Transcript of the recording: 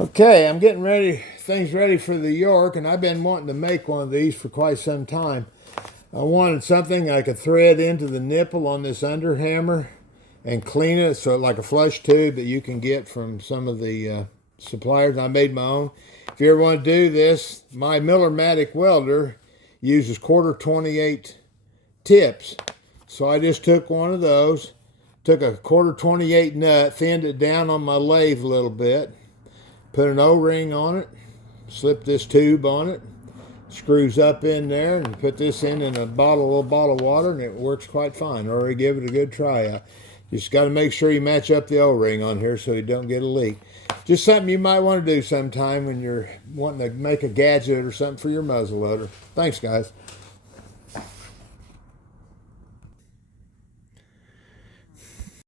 Okay, I'm getting things ready for the York, and I've been wanting to make one of these for quite some time. I wanted something I could thread into the nipple on this under hammer and clean it so like a flush tube that you can get from some of the suppliers. I made my own. If you ever want to do this, my Miller-Matic welder uses quarter 28 tips. So I just took one of those, took a quarter 28 nut, thinned it down on my lathe a little bit, put an O-ring on it, slip this tube on it, screws up in there, and put this in a little bottle of water, and it works quite fine. Already give it a good try out. You just got to make sure you match up the O-ring on here so you don't get a leak. Just something you might want to do sometime when you're wanting to make a gadget or something for your muzzle loader. Thanks, guys.